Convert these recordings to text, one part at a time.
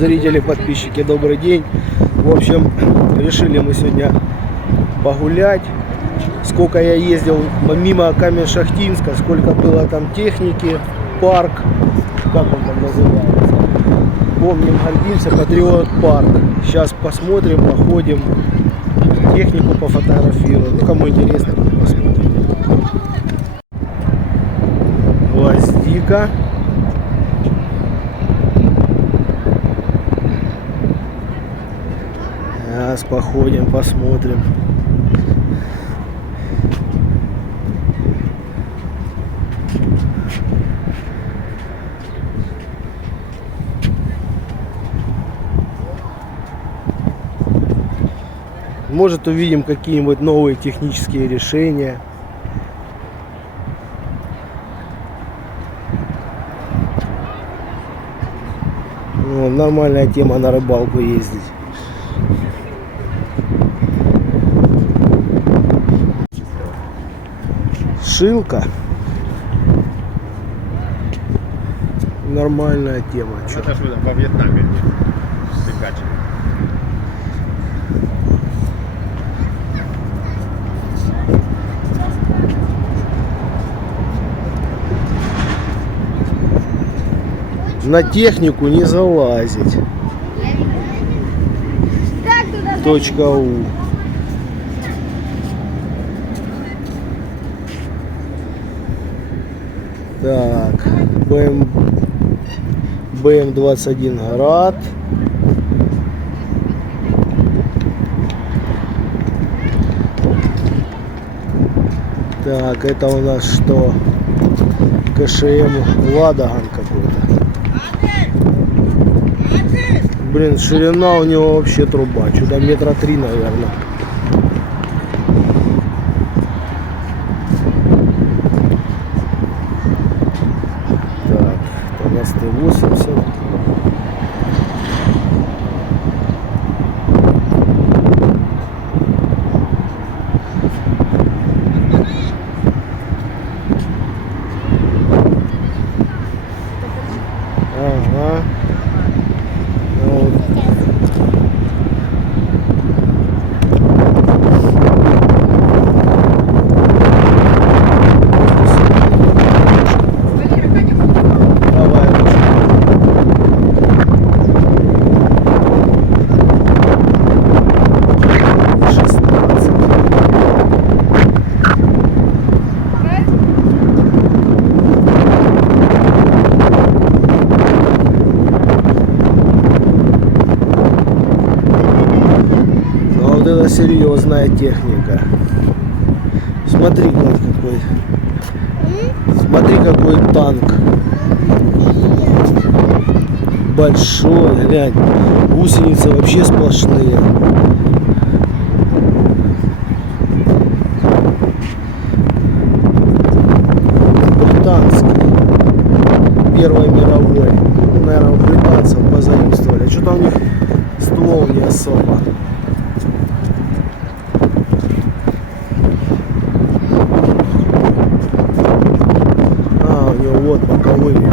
Зрители, подписчики, добрый день. В общем, решили мы сегодня погулять. Сколько я ездил мимо Камень-Шахтинска, сколько было там техники, парк, как он там называется, помним, гордимся, Патриот парк. Сейчас посмотрим, походим, технику пофотографируем. Ну, кому интересно, посмотрим. Гвоздика. Сейчас походим, посмотрим. Может, увидим какие-нибудь новые технические решения. Ну, нормальная тема на рыбалку ездить. Шилка. Нормальная тема. Это же во Вьетнаме. На технику не залазить. .у. Так, БМ-21 Град. Так, это у нас что? КШМ Ладоган какой-то. Блин, ширина у него вообще труба. Что-то 3 метра, наверное. Так, это у нас Т-80. Ага. Вот это серьезная техника. Смотри, какой. Смотри, какой танк. Большой, глянь. Гусеницы вообще сплошные. Британский. Первой мировой. Наверное, у британцев позаимствовали. Что-то у них ствол не особо. Вот боковые.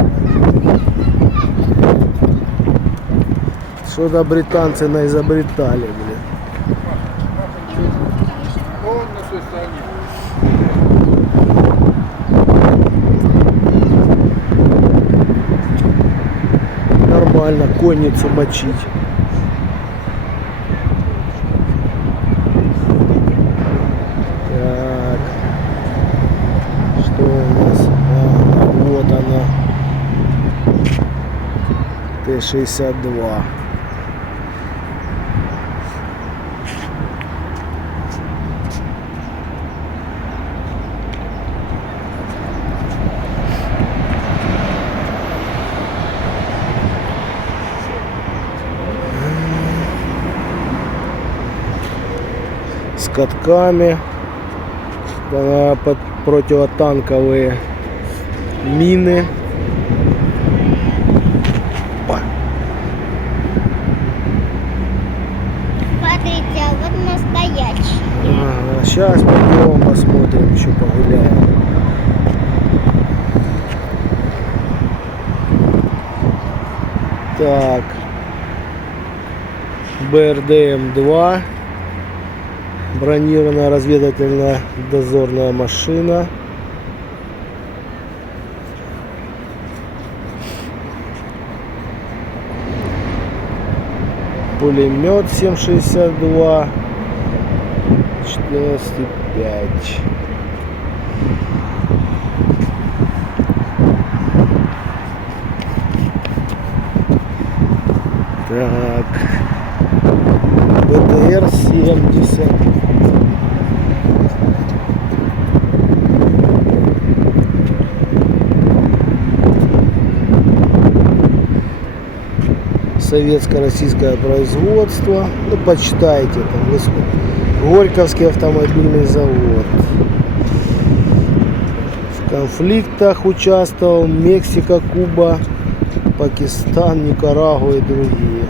Что-то британцы наизобретали, блин. Нормально конницу мочить. Так. Что у нас? Вот она, Т-62. С катками, противотанковые мины. Смотрите, а вот настоящий. Ага, сейчас пойдем посмотрим, еще погуляем. Так, БРДМ-2. Бронированная разведывательная дозорная машина. Пулемет 7,62. 14,5. Так. БТР-70. Советско-российское производство. Ну, почитайте там. Горьковский автомобильный завод. В конфликтах участвовал Мексика, Куба, Пакистан, Никарагуа и другие.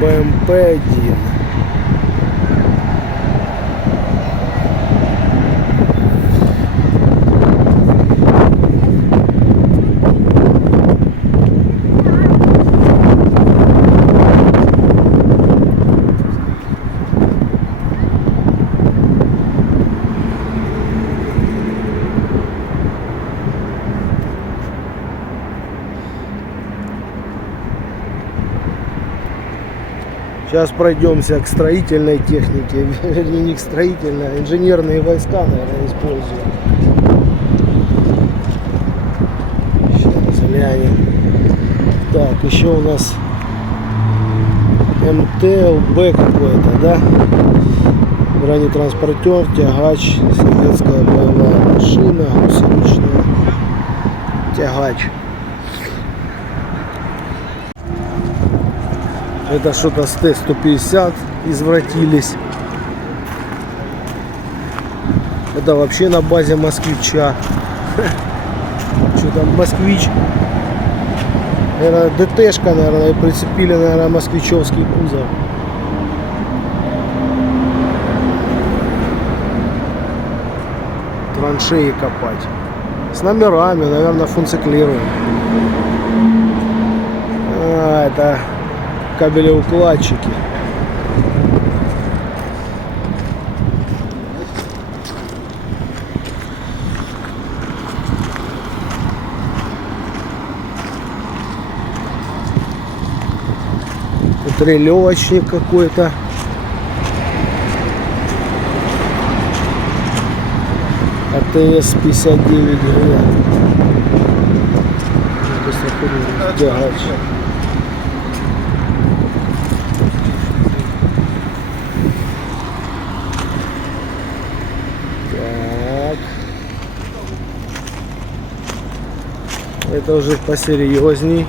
БМП-1. Сейчас пройдемся к строительной технике, вернее не к строительной, а инженерные войска, наверное, используют. Сейчас глянем. Так, еще у нас МТЛБ какой-то, да? Бронетранспортер, тягач, советская боевая машина, гусеничная, тягач. Это что-то с Т-150 извратились. Это вообще на базе москвича. Что там, москвич? Наверное, ДТшка, наверное, и прицепили, наверное, москвичевский кузов. Траншеи копать. С номерами, наверное, функционирует. А, это кабелеукладчики. Тут релевочник какой-то. АТС-59 тягач. Это уже посерьезней.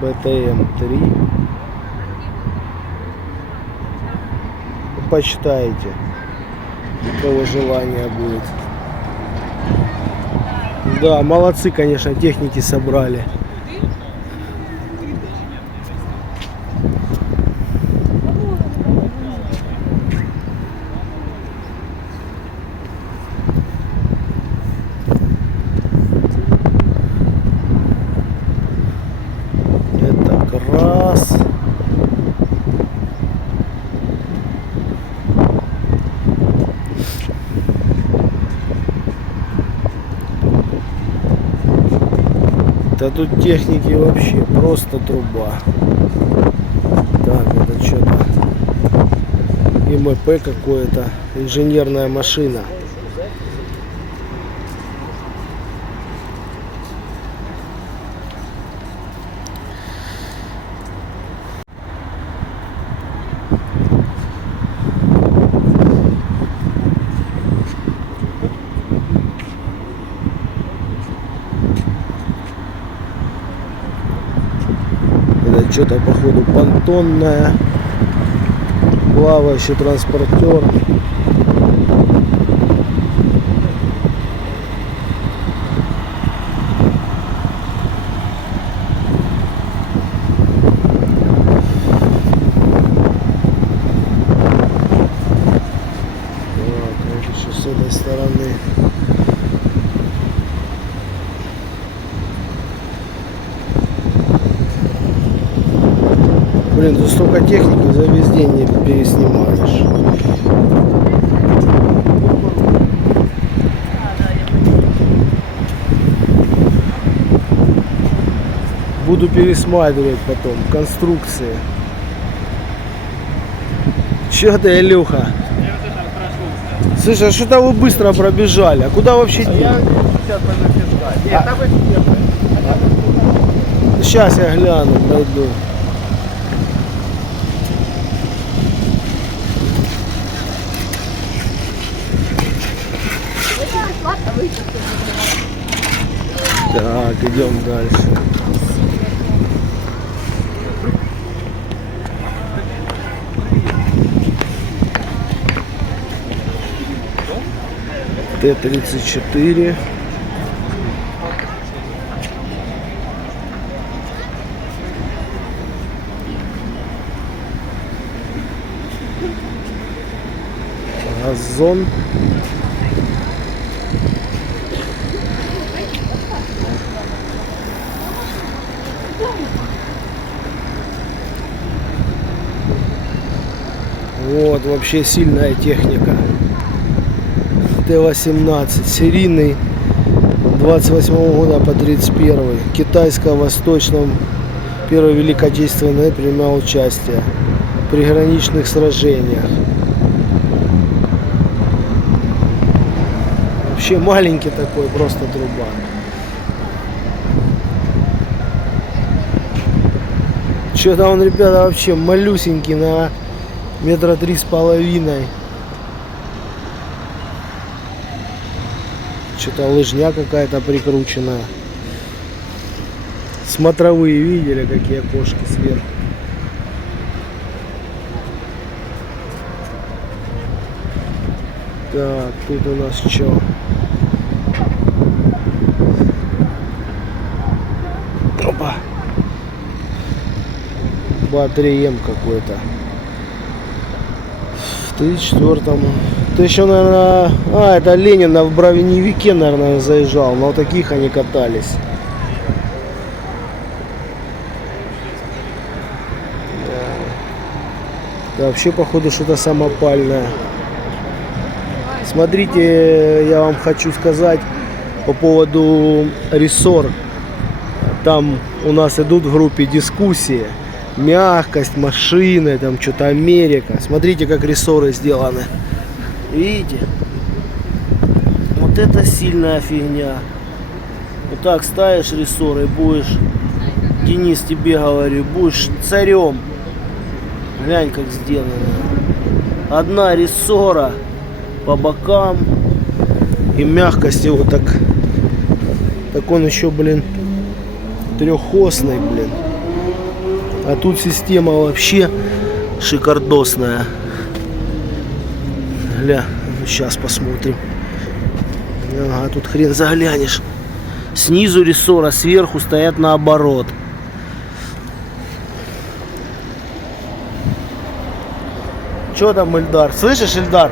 БТМ-3. Почитайте, у кого желание будет. Да, молодцы, конечно, техники собрали. Это раз. Да тут техники вообще просто труба. Так, это что-то ИМП какое-то, инженерная машина. Что-то походу понтонная. Плавающий транспортер. С этой стороны. Блин, тут столько техники за весь день не переснимаешь. Буду пересматривать потом конструкции. Чё ты, Илюха? Слушай, а что-то вы быстро пробежали. А куда вообще? Я сейчас пойду искать. Нет, там Сейчас я гляну, пройду. Так, идем дальше. Т-34. Газон. Вот вообще сильная техника. Т-18, серийный, 28 года по 31, китайско-восточном Первой Великой Отечественной принимал участие в приграничных сражениях. Вообще маленький такой, просто труба. Что-то он, ребята, вообще малюсенький, на метра 3,5. Что-то лыжня какая-то прикрученная. Смотровые видели, какие окошки сверху. Так, тут у нас что? Опа. Батареем какой-то. В 34-м. Ты еще, наверное... А, это Ленина в броневике, наверное, заезжал. Но таких они катались. Да, вообще, походу, что-то самопальное. Смотрите, я вам хочу сказать по поводу рессор. Там у нас идут в группе дискуссии. Мягкость машины, там что-то Америка. Смотрите, как рессоры сделаны. Видите? Вот это сильная фигня. Вот так ставишь рессоры и будешь, Денис, тебе говорю, будешь царем. Глянь, как сделано. Одна рессора по бокам. И мягкость его так. Так он еще, блин, трехосный, блин. А тут система вообще шикардосная. Гля, сейчас посмотрим. Ага, тут хрен заглянешь. Снизу рессора, сверху стоят наоборот. Что там, Ильдар? Слышишь, Ильдар?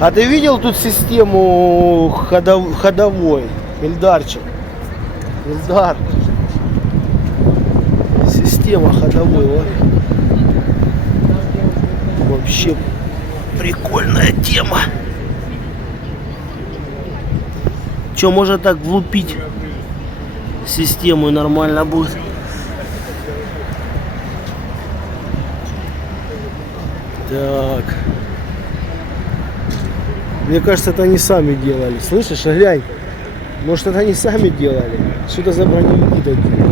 А ты видел тут систему ходовой? Ильдарчик. Ильдар. Система ходовой. Вот. Вообще прикольная тема. Че, может так влупить систему и нормально будет? Так. Мне кажется, это они сами делали. Слышишь, глянь. Может, это они сами делали. Что это за броневики такие?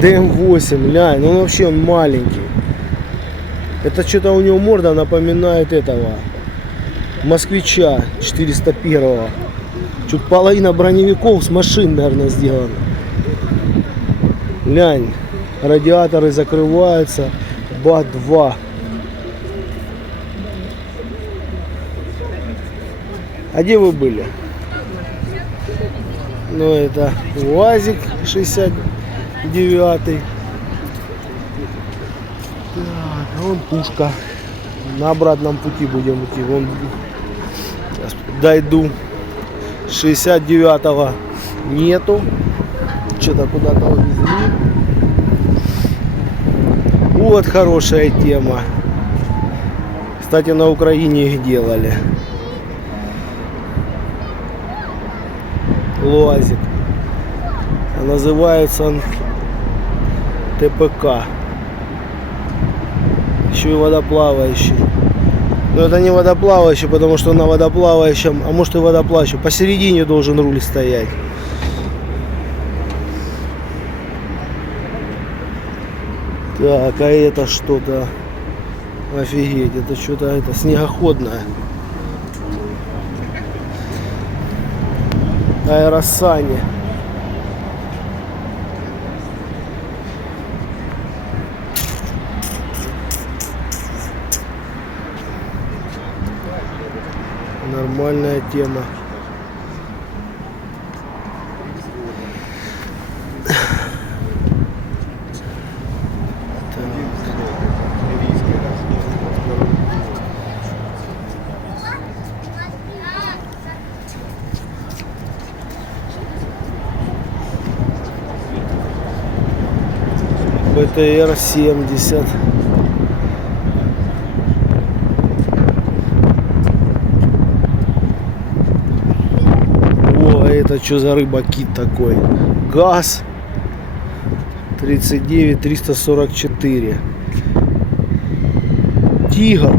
ДМ-8, глянь. Ну, вообще он маленький. Это что-то у него морда напоминает этого москвича 401-го. Чуть половина броневиков с машин, наверное, сделана. Глянь. радиаторы закрываются. БА-2. А где вы были? Ну, это УАЗик 69-й. Так, а вон пушка. На обратном пути будем идти. Вон, сейчас дойду. 69-го нету. Что-то куда-то увезли. Вот хорошая тема. Кстати, на Украине их делали. УАЗик. А называется он ТПК. Еще и водоплавающий. Но это не водоплавающий, потому что на водоплавающем, а может и водоплавающий, посередине должен руль стоять. Так, а это что-то, офигеть, это что-то, это снегоходное. Аэросани. Нормальная тема. БТР-70. О, это что за рыба-кит такой? ГАЗ 39344. Тигр.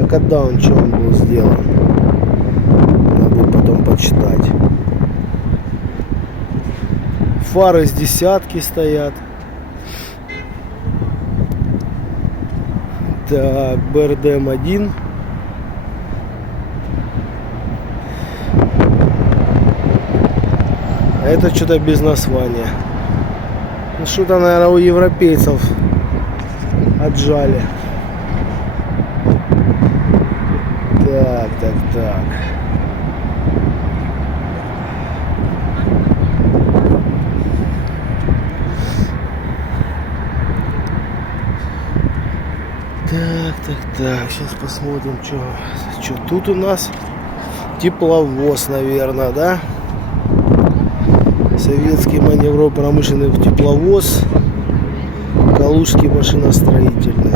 А когда он, что он был сделан? Надо потом почитать. Фары с десятки стоят. Так, БРДМ-1. Это что-то без названия. Ну, что-то, наверное, у европейцев отжали. Так, так, так. Так, сейчас посмотрим, что тут у нас. Тепловоз, наверное, да? Советский маневрово-промышленный тепловоз. Калужский машиностроительный.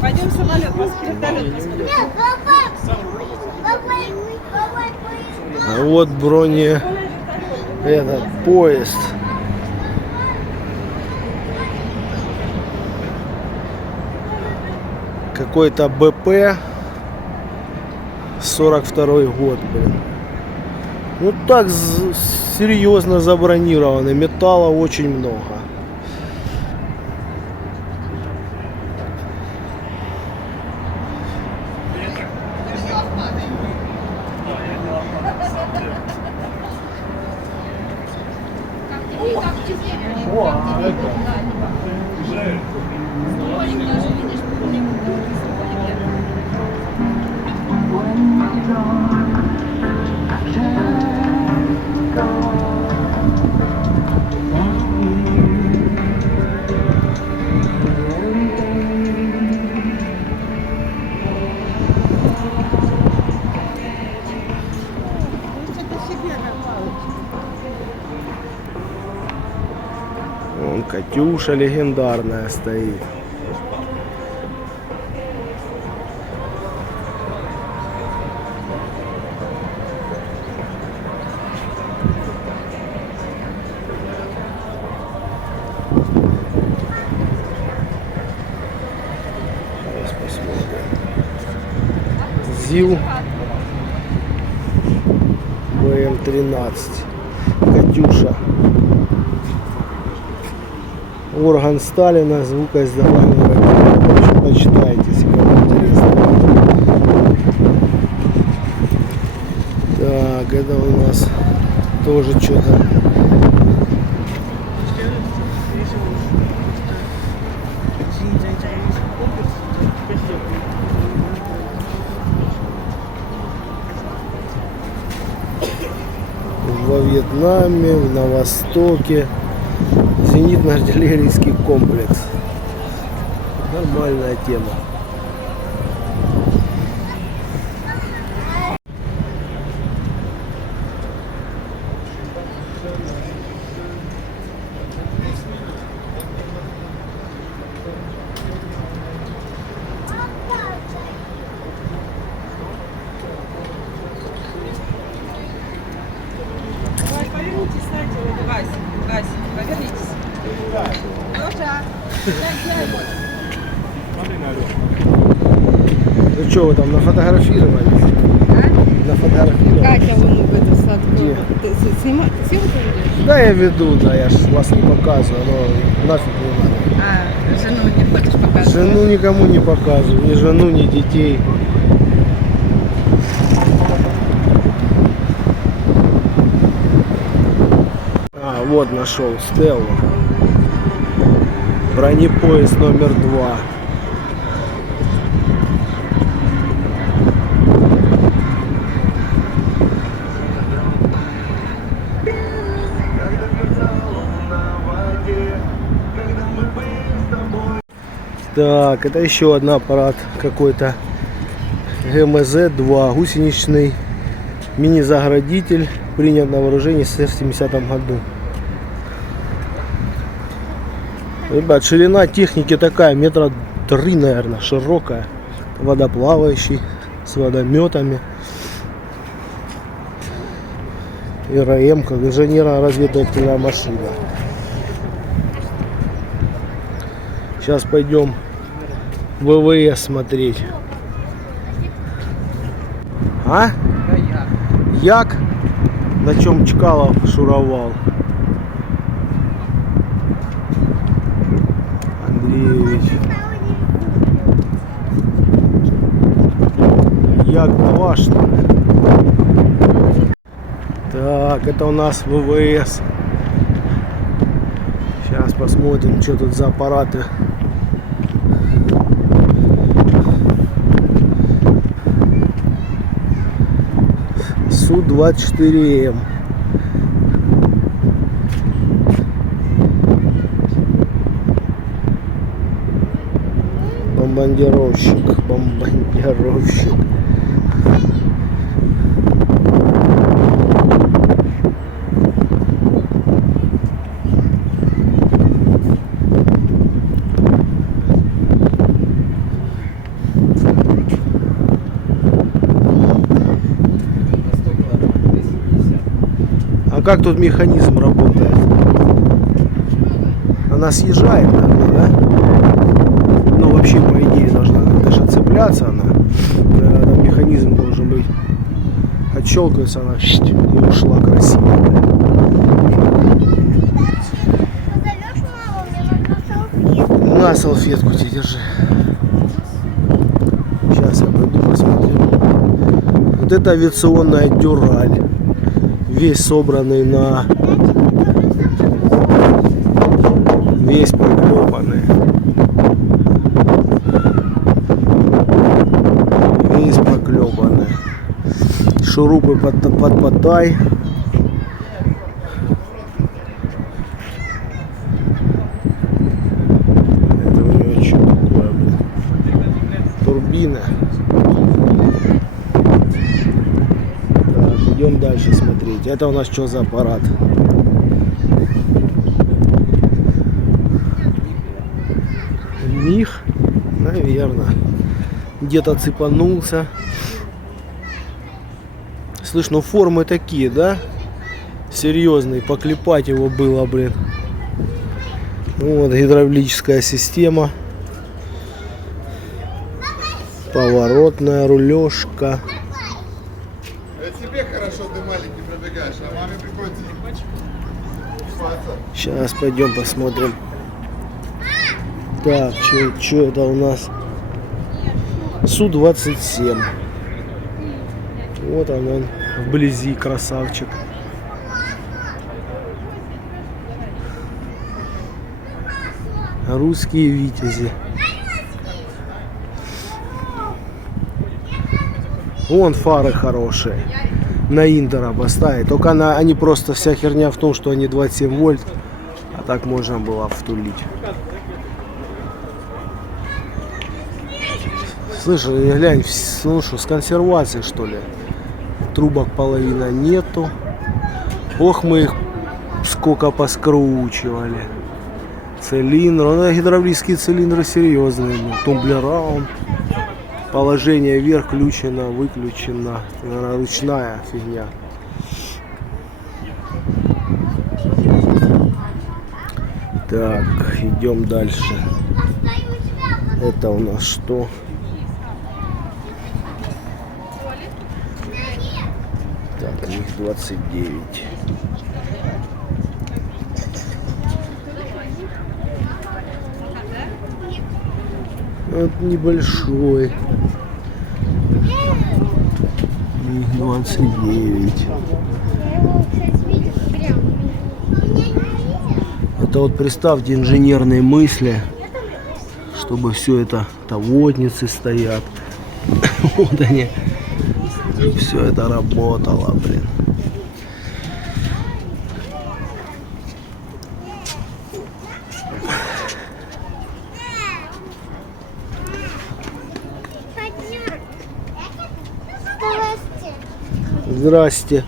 Пойдем в самолет, вас вертолет посмотрим. А вот этот поезд. Какой-то БП. 42-й год, блин. Ну так серьезно забронировано. Металла очень много. Вон Катюша легендарная стоит. Сейчас посмотрим. ЗИЛ БМ-13. Катюша. Орган Сталина, звукоиздавание ракеты. Почитайте, если кому интересно. Так, это у нас тоже что-то. Во Вьетнаме, на Востоке. Зенитно-артиллерийский комплекс. Нормальная тема. Повернитесь, знаете, вот, Вася, повернитесь. Леша, дай вот. Ну что вы там нафотографировали? А? Нафотографировали? Катя вон в эту садку. Где? Ты снимать? Съемку ведешь? Да, я веду, да, я ж вас не показываю, но нафиг не надо. А, жену не хочешь показывать? Жену никому не показываю, ни жену, ни детей. А, вот нашел Стеллу. Бронепоезд номер 2. Так, это еще один аппарат какой-то ГМЗ-2, гусеничный мини-заградитель, принят на вооружение в 70-м году. Ребят, ширина техники такая, метра 3, наверное, широкая, водоплавающий, с водометами. ИРМ, как инженерно-разведывательная машина. Сейчас пойдем ВВС смотреть. А? Як? На чем Чкалов шуровал? Андреевич. Як-2, что ли? Так, это у нас ВВС. Сейчас посмотрим, что тут за аппараты. Су-24М. Бомбардировщик. А как тут механизм работает? Она съезжает, наверное, да? Ну, вообще, по идее, должна как-то же цепляться она. Наверное, механизм должен быть. Отщелкивается она и ушла красиво. Позовешь маму, мне нужна салфетка. На салфетку тебе держи. Сейчас я пойду посмотрю. Вот это авиационная дюраль. Весь собранный на... Весь проклепанный. Весь проклепанный. Шурупы под потай. Это у него что такое, блин? Турбина. Так, идем дальше смотреть. Это у нас что за аппарат? Мих, наверное, где-то цепанулся. Слышь, ну формы такие, да? Серьезные, поклепать его было, блин. Вот гидравлическая система. Поворотная рулежка. Это тебе хорошо, ты маленький пробегаешь, а маме приходится Сейчас пойдем посмотрим. Так, что это у нас? Су-27. Вот он вблизи, красавчик. Русские витязи. Вон фары хорошие. На Индера поставить. Только они просто вся херня в том, что они 27 вольт. А так можно было втулить. Слышали, глянь, ну что, с консервацией что ли? Трубок половина нету. Ох, мы их сколько поскручивали. Цилиндр, ну, гидравлические цилиндры серьезные. Тумблера. Положение вверх включено, выключено. Наверное, ручная фигня. Так, идем дальше. Это у нас что? Так, у них 29. Вот небольшой. Их 29. Это вот представьте инженерные мысли, чтобы все это, водницы стоят. Вот они. Все это работало, блин. Здрасте.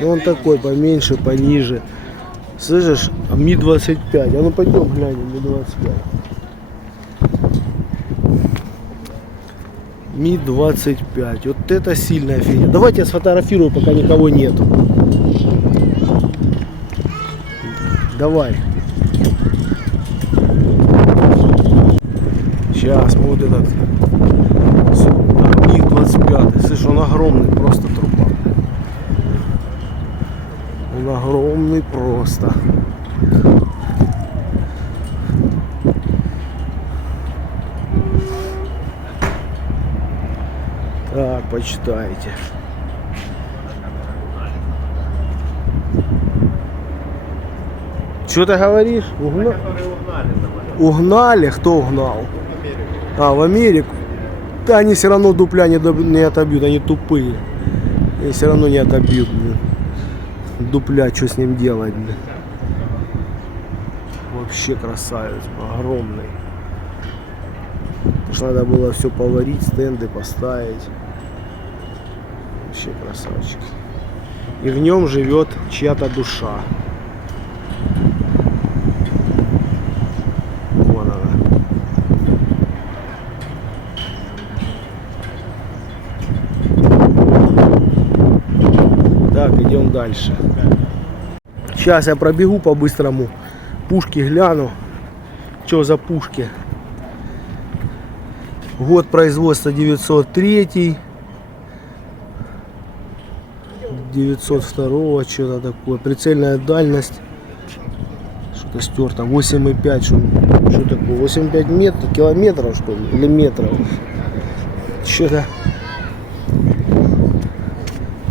Ну, он такой поменьше, пониже. Слышишь, Ми-25. А ну пойдем глянем, Ми-25. Ми-25. Вот это сильная фигня. Давайте я сфотографирую, пока никого нету. Давай. Сейчас мы вот этот Ми-25. Слышишь, он огромный, просто труба. Он огромный просто. Так, почитайте. Что ты говоришь? Угнали? Кто угнал? А, в Америку? Да они все равно дупля не отобьют, они тупые. Они все равно не отобьют, блин. Дупля, что с ним делать, блин. Вообще красавец, огромный. Потому что надо было все поварить, стенды поставить. Вообще красавчик. И в нем живет чья-то душа. Вон она. Так, идем дальше. Сейчас я пробегу по-быстрому. Пушки гляну. Что за пушки? Год производства 903. 902, что-то такое. Прицельная дальность. Что-то стерто. 8,5. Что такое? 8,5 километров, что ли? Или метров? Что-то.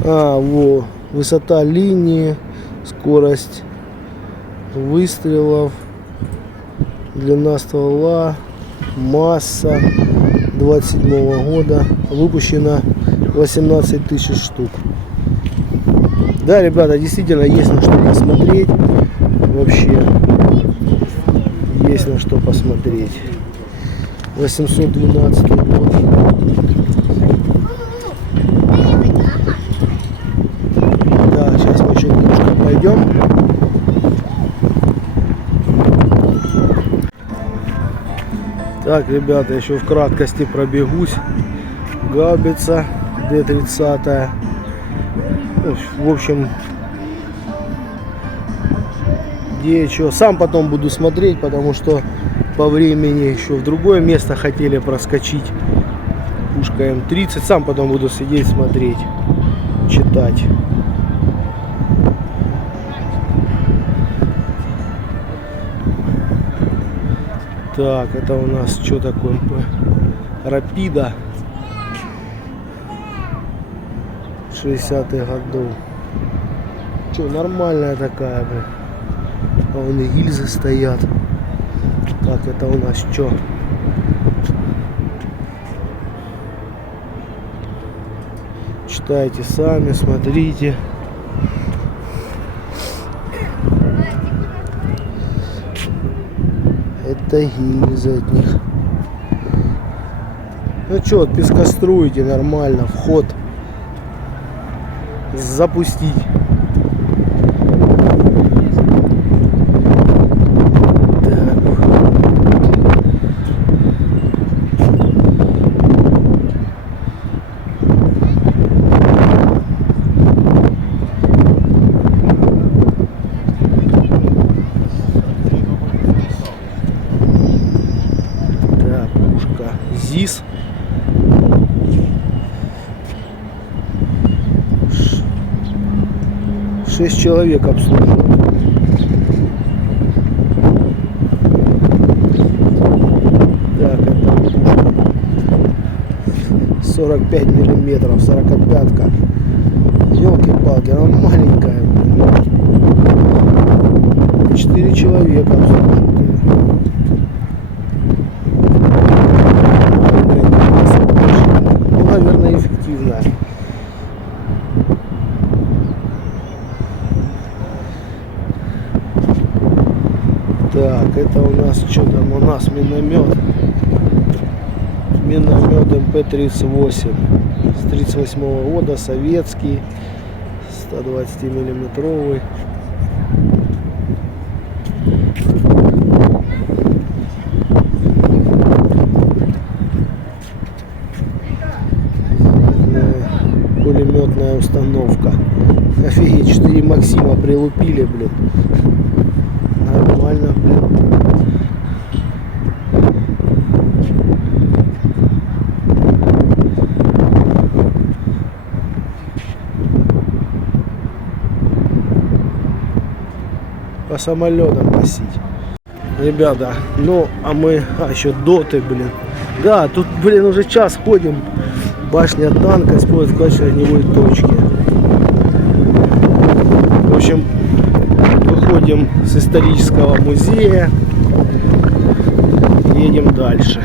Во. Высота линии. Скорость выстрелов. Длина ствола. Масса. 27 года. Выпущено 18 тысяч штук. Да, ребята, действительно есть на что посмотреть. Вообще есть на что посмотреть. 812 год. Да, сейчас мы еще немножко пойдем. Так, ребята, еще в краткости пробегусь. Гаубица Д-30. В общем, где что, сам потом буду смотреть, потому что по времени еще в другое место хотели проскочить. Пушка М30. Сам потом буду сидеть, смотреть, читать. Так, это у нас что такое? Рапида 60-х годов. Что, нормальная такая, блин. А вон и гильзы стоят. Так, это у нас что? Читайте сами, смотрите. Это гильзы от них. Ну что, пескоструйте нормально, вход запустить. ЗИС. Шесть человек обслуживают. Так, это 45 миллиметров, 45-ка. Ёлки-палки, она маленькая. 4 человека обслуживают. Наверное, эффективная. Так, это у нас что там? У нас миномет. Миномет МП-38 с 38 года, советский, 120 миллиметровый. Пулеметная установка. Офигеть, 4 Максима прилупили, блин. Нормально, блин. По самолетам носить. Ребята, ну а мы, еще доты, блин. Да, тут, блин, уже час ходим. Башня танка использует в качестве огневой точки. В общем, выходим с исторического музея, едем дальше.